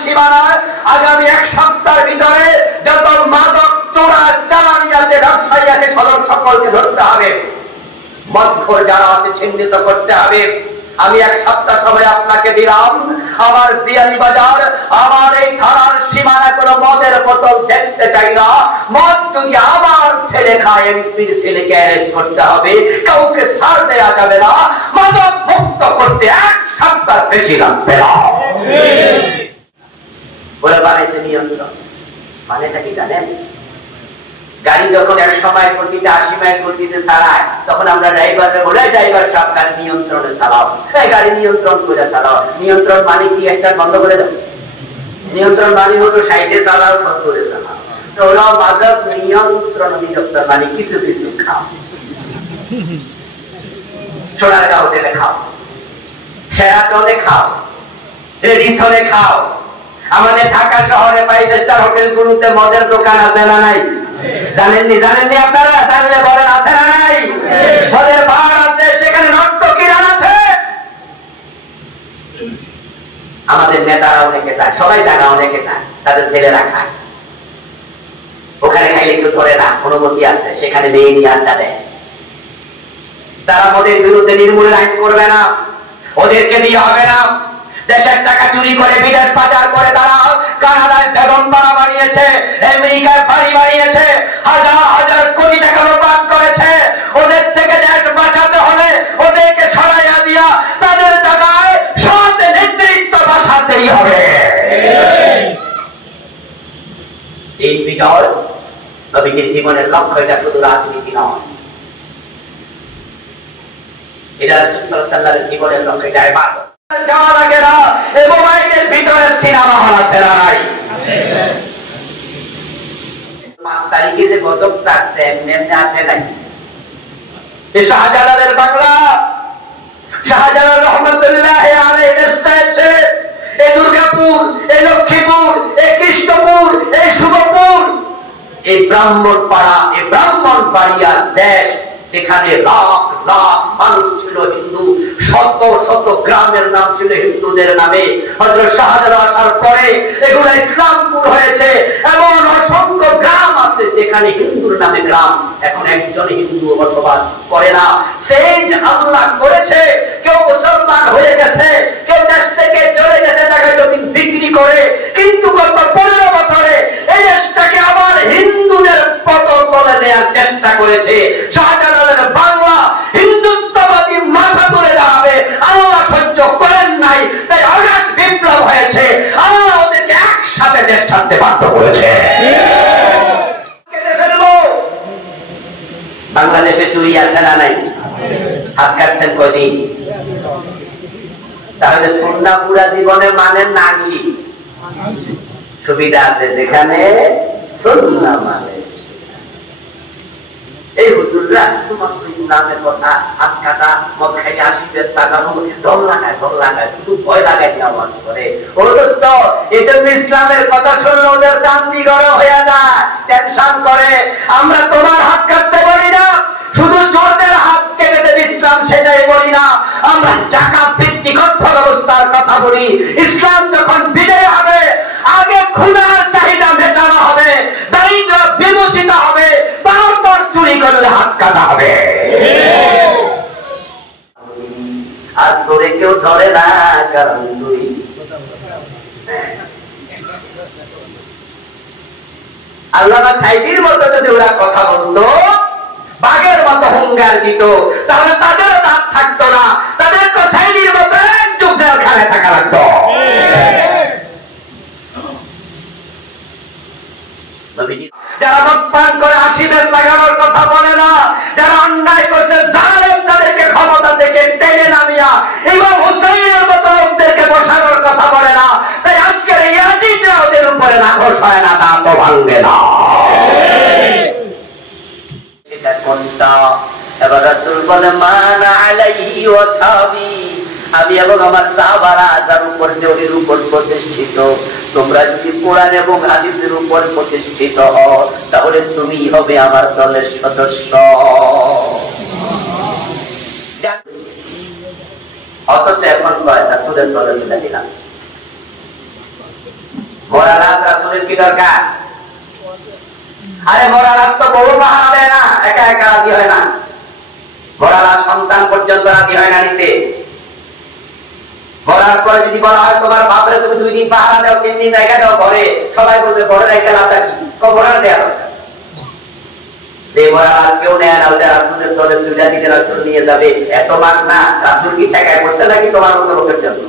সীমানায় আগামী এক সপ্তাহের ভিতরে যত মাদক চোরা চালানি আছে, ব্যবসায়ী আছে, সকলকে ধরতে হবে। মদখোর যারা আছে চিহ্নিত করতে হবে। আমি এক সপ্তাহ সময় আপনাকে দিলাম। আমার বিয়ানীবাজার, আমার এই থানার সীমানায় কোনো মদের বোতল দেখতে চাই না। মদ যদি আমার ছেলে খায়, এমপির ছেলেকে অ্যারেস্ট করতে হবে, কাউকে ছাড় দেওয়া যাবে না। মাদক মুক্ত করতে এক সপ্তাহ বেশি লাগবে না বলে বানাইছে নিয়ন্ত্রণ। মানেটা কি জানেন? গাড়ি যখন এক সময় গতিতে 80 মাইল গতিতে চালায়, তখন আমরা ড্রাইভারকে বলে, ড্রাইভার সব গাড়ি নিয়ন্ত্রণে চালাও, গাড়ি নিয়ন্ত্রণ করে চালাও। নিয়ন্ত্রণ মানে কি? স্টার্ট বন্ধ করে দাও। নিয়ন্ত্রণ মানে হলো সাইডে চালাও, সব করে চালাও। তো ওরা মাদক নিয়ন্ত্রণ অধিদপ্তর মানে কিছু কিছু খাও। সোনারগাঁও হোটেলে খাও, শেরাটনে খাও, রেডিসনে খাও। আমাদের ঢাকা শহরে 5 স্টার হোটেলগুলোতে মদের দোকান আছে না নাই? জানেননি? জানেননি আপনারা? জানলে বলেন আছে না নাই? মদের বার আছে, সেখানে নর্তকীরা আছে। আমাদের নেতারা অনেকে চায়, সবাই জানা অনেকে চায়, তাদের ছেলেরা খায়। ওখানে খাইলে কেউ ধরে না, অনুমতি আছে, সেখানে মেয়ে নিয়ে আড্ডা দেয়। তারা মদের বিরুদ্ধে নির্মূল আইন করবে না, ওদেরকে দিয়ে হবে না। দেশের টাকা চুরি করে বিদেশ পাচার করে তারা কানাডায় বেগম পাড়া বানিয়েছে, আমেরিকায় বাড়ি বানিয়েছে, হাজার হাজার কোটি টাকা লোপাট করেছে। ওদের থেকে দেশ বাঁচাতে হলে ওদেরকে সরাইয়া দিয়া তাদের জায়গায় সৎ নেতৃত্ব বসাতেই হবে। এই বিজয় নবীজির জীবনের লক্ষ্য, এটা শুধু রাজনীতি নয়, এটা রাসূল সাল্লাল্লাহু আলাইহি ওয়াসাল্লামের জীবনের লক্ষ্য, এটা ইবাদত। যাওয়া লাগে না, এই মোবাইলের ভিতরে সিনেমা হল আছে না নাই? 5 তারিখে যে গজবটা আসছে এমনি এমনি আসে নাই। এই শাহজালালের বাংলা, শাহজালাল রহমতুল্লাহ আলাইহি দেশে, এই দুর্গাপুর, এই লক্ষ্মীপুর, এই কৃষ্ণপুর, এই শুভপুর, এই ব্রাহ্মণপাড়া, এই ব্রাহ্মণবাড়িয়ার দেশ, সেখানে লাখ লাখ মানুষ ছিল হিন্দু। শত শত গ্রামের নাম ছিল হিন্দুদের নামে। হযরত শাহজালাল আসার পরে এগুলো ইসলামপুর হয়েছে। এমন অসংখ্য গ্রাম আছে যেখানে হিন্দুর নামে গ্রাম, এখন একজন হিন্দু বসবাস করে না। সেই যে আল্লাহ করেছে, কেউ মুসলমান হয়ে গেছে, কেউ দেশ থেকে চলে গেছে টাকা জমি বিক্রি করে, কিন্তু গত 15 বছরে এই দেশটাকে আবার হিন্দুদের পদতলে নেওয়ার চেষ্টা করেছে। শাহজালালের বাংলা হিন্দুত্ববাদী মাথা তুলে দাঁড়াবে, আল্লাহ সহ্য করেন নাই, তাই আগস্ট বিপ্লব হয়েছে। আল্লাহ ওদেরকে একসাথে দেশ ছাড়তে বাধ্য করেছে। বাংলাদেশে চুরি আছে না নাই? হাত কাটছেন কয়দিন? তাহলে সুন্নাহ পুরা জীবনে মানেন না? সুবিধা আছে যেখানে সুন্নাহ মানে। এই হুজুররা শুধুমাত্র ইসলামের কথা, হাত কাটা, মদ খাইলে আসিফের তাকানো, ঢোল লাগায়, শুধু ভয় লাগাই আওয়াজ করে। ও দোস্ত, এটা ইসলামের কথা শুনলে ওদের চান্দি গরম হয়ে যায়, টেনশন করে। আমরা তোমার হাত কাটতে বলি না, শুধু চোরদের হাত কেটে দেবে ইসলাম, সেটাই বলি না। আমরা জাকাত ভিত্তিক অর্থ ব্যবস্থার কথা বলি। ইসলাম যখন বিজয় হবে, আগে ক্ষুধার চাহিদা মেটানো হবে, দারিদ্র বিমোচিত হবে, তারপর চুরি করলে হাত কাটা হবে। আর ধরে কেউ ধরে না, কারণ চুরি। আল্লামা সাঈদীর মতো যদি ওরা কথা বলতো, বাঘের মতো হুঙ্গার দিত, তাহলে তাদেরও দাঁত থাকতো না, তাদেরকে সাঈদীর মতো এক যুগ জেলখানায় থাকা লাগতো। যারা মদপান করে আসিফের লাগানোর কথা বলে না, যারা অন্যায় করছে জালেম, তাদেরকে ক্ষমতা থেকে টেনে নামিয়া এবং হুসাইনের মতো লোকদেরকে বসানোর কথা বলে না। তাই আজকের এই ইয়াজিদরা ওদের উপরে নাখোশ হয় না, তা তো ভাঙবে না। এটা কোনটা? এবার রাসূল বলে, মান আলাইহি ওয়াসাবি, আমি এবং আমার সাহাবারা যার উপর জমির উপর প্রতিষ্ঠিত। তোমরা যদি কোরআন এবং হাদিসের উপর প্রতিষ্ঠিত হও, তাহলে তুমি হবে আমার দলের সদস্য। অথচ এখন রাসূলের দলে মিলে দিলাম। মরা লাশ রাসূলের কি দরকার? আরে মরা লাশ তো বউ বাহানা দেয় না, একা একা রাজি হয় না। মরা লাশ সন্তান পর্যন্ত রাজি হয় না নিতে। মরার পরে যদি বলা হয় তোমার বাপরে তুমি 2 দিন পাহারা দাও, 3 দিন রেখে দাও ঘরে, সবাই বলবে ঘরে রেখে লাভটা কি? কবরার দেয়া দরকার। মরা লাশ কেউ নেয় না, ওটা রাসূলের দলে দুইটা দিকে রাসূল নিয়ে যাবে। এত মান না, রাসূল কি ঠেকায় বসে নাকি তোমার মতো লোকের জন্য?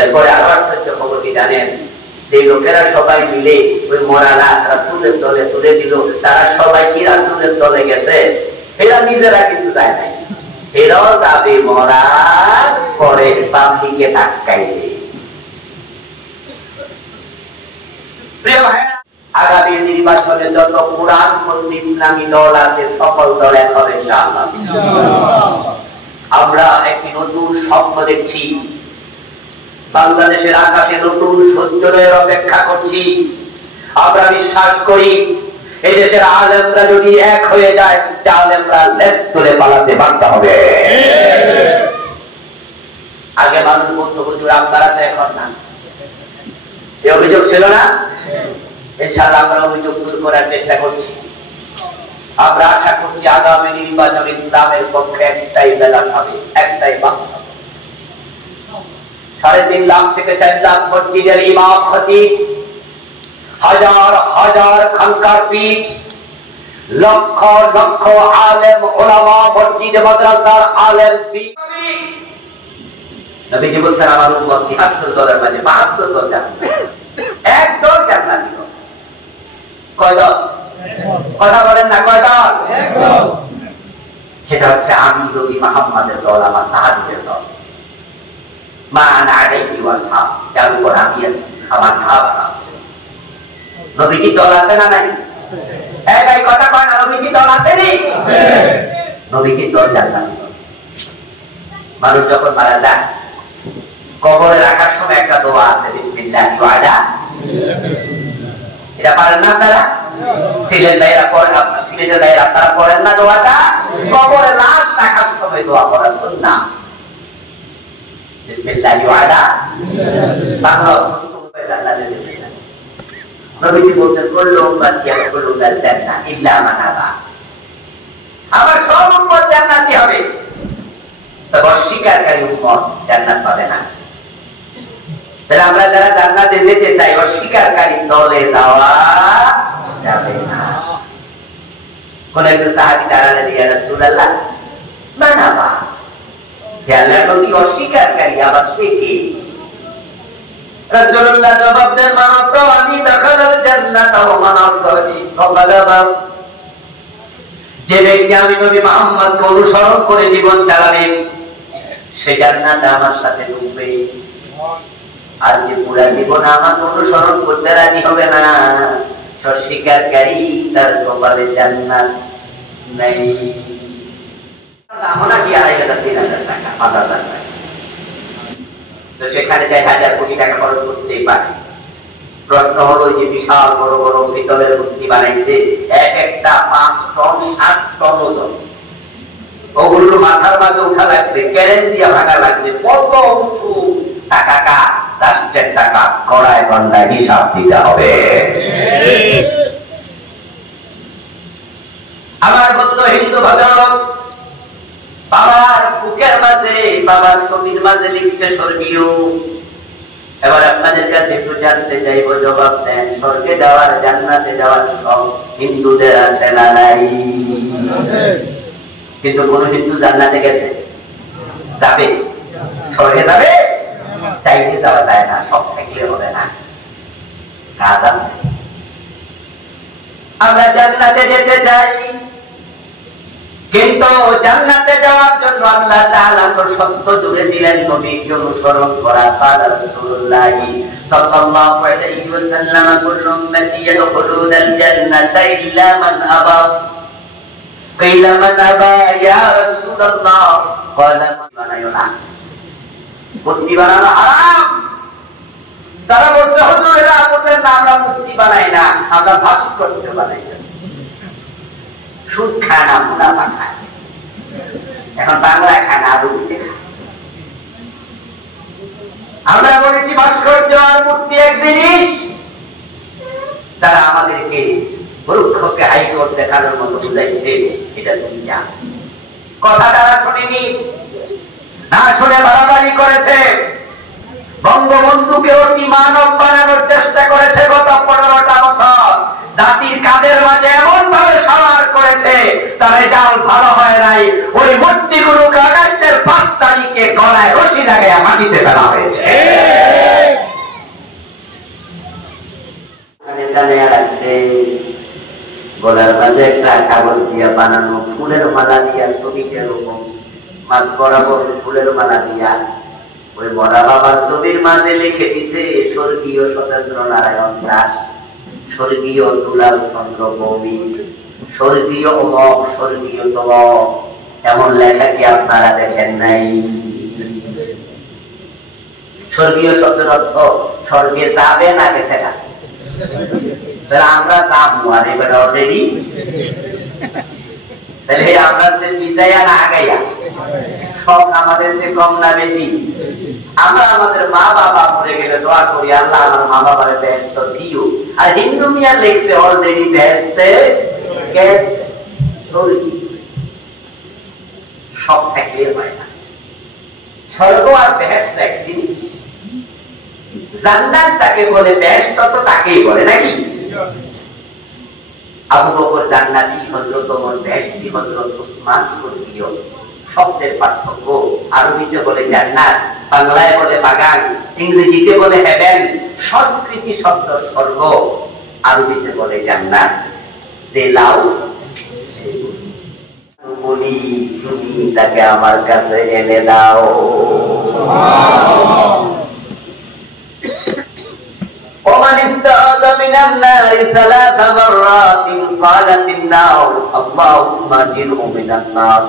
এরপরে আরো আশ্চর্য খবর কি জানেন? যে লোকেরা সবাই মিলে ওই মরা লাশ রাসূলের দলে তুলে দিল, তারা সবাই কি রাসূলের দলে গেছে? এরা নিজেরা কিন্তু যায় নাই। এরাও যাবে মরার পরে পাবলিকে ধাক্কাইলে। প্রিয় ভাইরা, আগামী নির্বাচনে যত কোরআনপন্থী ইসলামী দল আছে সকল দল এক হবে ইনশাআল্লাহ। আমরা একটি নতুন স্বপ্ন দেখছি, বাংলাদেশের আকাশে নতুন সূর্যোদয়ের অপেক্ষা করছি। আমরা বিশ্বাস করি এই দেশের আলেমরা যদি এক হয়ে যায়, জালেমরা লেজ তুলে পালাতে বাধ্য হবে। আগে মানুষ বলতো হুজুর আপনারা তো এখন না, এই অভিযোগ ছিল না? ইনশাআল্লাহ আমরা অভিযোগ দূর করার চেষ্টা করছি। আমরা আশা করছি আগামী নির্বাচন ইসলামের পক্ষে একটাই ব্যালট হবে, একটাই বাক্স হবে। 3.5 লাখ থেকে 4 লাখ মসজিদের ইমাম খতিব, হাজার হাজার খানকার পীর, লক্ষ লক্ষ আলেম ওলামা, মসজিদ মাদ্রাসার আলেম পীর। নবীজি বলছেন আমার উম্মত ৭৩ দলের মাঝে ৭২ দল জান্নাত, এক দল জান্নাত দিব। কয় দল? কথা বলেন না, কয় দল? এক দল। সেটা হচ্ছে আমি নবী মুহাম্মদের দল, আমার সাহাবীদের দল। মান আলাইহি ওয়াসাল্লাম, যার উপর আমি আছি, আমার সাহাবারা আছে। নবীজি দল আছে না নাই? এই ভাই কথা কয় না, নবীজি দল আছে নি? আছে। নবীজি দল জান্নাত। মানুষ যখন মারা যায় কবরে রাখার সময় একটা দোয়া আছে, বিসমিল্লাহি ওয়া আলা। এটা পারেন না আপনারা? সিলেট ভাইরা পড়েন, আপনারা সিলেটের ভাইরা আপনারা পড়েন না দোয়াটা? কবরে লাশ রাখার সময় দোয়া পড়া সুন্নাহ। বিসমিল্লাহি ওয়া আলা। বাংলা নবীজি বলেন কুল্লু উম্মতি ইয়াদখুলুনাল জান্নাহ ইল্লা মান আবা। আমার সব উম্মত জান্নাতি হবে, তবে অস্বীকারী উম্মত জান্নাত পাবে না। তাহলে আমরা যারা জান্নাতে যেতে চাই, অস্বীকারী দলে যাওয়া যাবে না। কোন একজন সাহাবী দাঁড়ালেন, ইয়া রাসূলুল্লাহ মান আবা, হে আল্লাহর নবী অস্বীকারী আবার সে কি? রাসূলুল্লাহ জবাব দেন, মান আতানি দাখালাল জান্নাত ওয়া মান আসানি ফাকাদ আবা। যে ব্যক্তি আমি নবী মুহাম্মদকে অনুসরণ করে জীবন চালাবে সে জান্নাতে আমার সাথে ঢুকবে, আর যে পুরা জীবন আমাকে অনুসরণ করতে রাজি হবে না, অস্বীকারী তার কপালে জান্নাত নেই। আমরা কি 2,500 3,000 টাকা 5,000 টাকা, তো সেখানে 1,000 কোটি টাকা খরচ করতেই পারে। প্রশ্ন হলো যে বিশাল বড় বড় পিতলের মূর্তি বানাইছে, এক একটা 5 টন 7 টন ওজন, ওগুলো মাথার মাঝে উঠা লাগছে, ক্যারেন দিয়ে ভাঙা লাগছে, কত উঁচু টাকা, কার রাষ্ট্রের টাকা, গড়ায় গন্ডায় হিসাব দিতে হবে। আমার বন্ধু হিন্দু ভদ্রলোক বাবার বুকের মাঝে, বাবার ছবির মাঝে লিখছে স্বর্গীয়। এবার আপনাদের কাছে একটু জানতে চাইবো, জবাব দেন, স্বর্গে যাওয়ার জান্নাতে যাওয়ার সব হিন্দুদের আছে না নাই? কিন্তু কোন হিন্দু জান্নাতে গেছে? যাবে? স্বর্গে যাবে? চাইতে যাওয়া যায় না, সব থাকলে হবে না, কাজ আছে। আমরা জান্নাতে যেতে চাই, কিন্তু জান্নাতে যাওয়ার জন্য আল্লাহ তাআলা তো সত্য জুড়ে দিলেন, নবীকে অনুসরণ করা। قال رسول الله صلى الله عليه وسلم كل امتي يدخلون الجنة إلا من أبى قيل من أبى يا رسول الله قال من বানায়না, মূর্তি বানানো হারাম। তারা বলছে হুজুর এরা বলেন না আমরা মূর্তি বানাই না, আমরা ভাস্কর্য বানাই। সুদ খায় না, মুনাফা খায়। এখন বাংলায় খায় না, আরবিতে খায়। আমরা বলেছি ভাস্কর্য আর মূর্তি এক জিনিস। তারা আমাদেরকে মূর্খকে হাইকোর্ট দেখানোর মতো বুঝাইছে, এটা তুমি যা কথা তারা শুনিনি, না শুনে বাড়াবাড়ি করেছে। বঙ্গবন্ধুকে অতি মানব বানানোর চেষ্টা করেছে গত 15টা বছর। জাতির কাদের মাঝে এমন ভাবে সবার করেছে, তার রেজাল্ট ভালো হয় নাই। ওই মূর্তিগুলোকে আগস্টের 5 তারিখে গলায় রশি লাগাইয়া মাটিতে ফেলা হয়েছে। গলার মাঝে একটা কাগজ দিয়া বানানো ফুলের মালা দিয়া, ছবি যেরকম মাছ বরাবর ফুলের মালা দিয়া ওই মরা বাবার ছবির মাঝে লিখে দিছে স্বর্গীয় সতেন্দ্র নারায়ণ দাস, স্বর্গীয় দুলাল চন্দ্র ভৌমিক, স্বর্গীয় অমক, স্বর্গীয় তমক। এমন লেখা কি আপনারা দেখেন নাই? স্বর্গীয় শব্দের অর্থ স্বর্গে যাবে না গেছে না। আমরা যাবো আর এবার অলরেডি, তাহলে আমরা সে পিছাইয়া না আগাইয়া সব আমাদের সে কম না বেশি? আমরা আমাদের মা বাবা মরে গেলে দোয়া করি, আল্লাহ আমার মা বাবার বেহেশত দিও। আর হিন্দু মিয়া লিখছে অলরেডি বেহেশতে গেছে। সব থাকলে হয় না। স্বর্গ আর বেহেশত এক জিনিস। জান্নাত যাকে বলে বেহেশত তো তাকেই বলে নাকি? আবু বকর জান্নাতি, হযরত ওমর বেহেশতি, হযরত উসমান স্বর্গীয়। শব্দের পার্থক্য, আরবিতে বলে জান্নাত, বাংলায় বলে বাগান, ইংরেজিতে বলে হেভেন। সংস্কৃতি শব্দ স্বর্গ, আরবিতে বলে জান্নাত। যে লাউ বলি তুমি তাকে আমার কাছে এনে দাও। ومن استعاذ من النار 3 مرات قالت النار اللهم اجره من النار।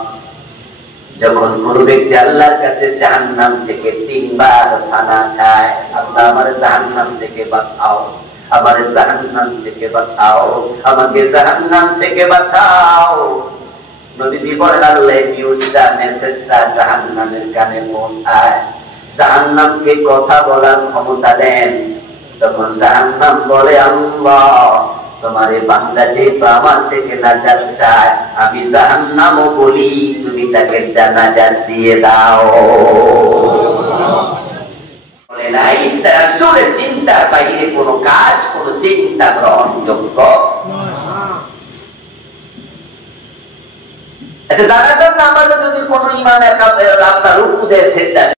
যখন কোন ব্যক্তি আল্লাহর কাছে জাহান্নাম থেকে 3 বার থানা চায়, আল্লাহ আমার জাহান্নাম থেকে বাঁচাও, আমার জাহান্নাম থেকে বাঁচাও, আমাকে জাহান্নাম থেকে বাঁচাও, নবীজি বলেন আল্লাহ নিউজটা, মেসেজটা জাহান্নামের কানে পৌঁছায়, জাহান্নামকে কথা বলার ক্ষমতা দেন। তখন জাহান্নাম বলে আল্লাহ তোমার এই বান্দা যেহেতু আমার থেকে নাজাত চায়, আমি জাহান্নামও বলি তুমি তাকে জানাজাত দিয়ে দাও। বলে নাই রাসূলের চিন্তার বাইরে কোনো কাজ, কোনো চিন্তা গ্রহণযোগ্য। আচ্ছা, জানাজাত নামাজে যদি কোনো ইমাম আপনার রুকু দেয়, সেজদা